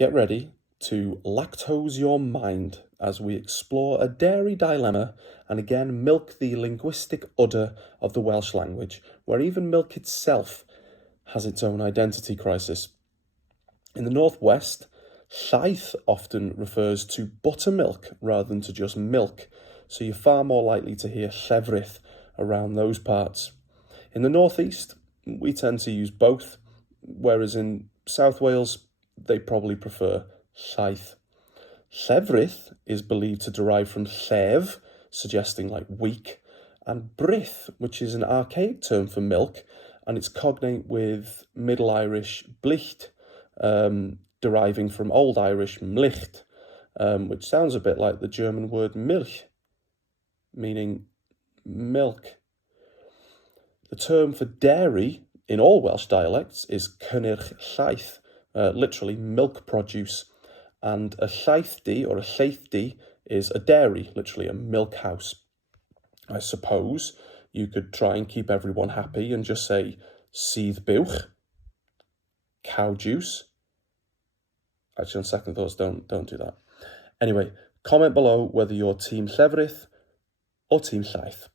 Get ready to lactose your mind as we explore a dairy dilemma and again milk the linguistic udder of the Welsh language, where even milk itself has its own identity crisis. In the northwest, llaeth often refers to buttermilk rather than to just milk, so you're far more likely to hear llefrith around those parts. In the northeast, we tend to use both, whereas in South Wales, they probably prefer llaeth. Llefrith is believed to derive from llef, suggesting like weak, and brith, which is an archaic term for milk, and it's cognate with Middle Irish blicht, deriving from Old Irish mlicht, which sounds a bit like the German word milch, meaning milk. The term for dairy in all Welsh dialects is cynnyrch llaeth, literally milk produce, and a llaethdy or a lleithdy is a dairy, literally a milk house. I suppose you could try and keep everyone happy and just say sydd buwch, cow juice. Actually, on second thoughts, don't do that. Anyway, comment below whether you're team llefrith or team llaeth.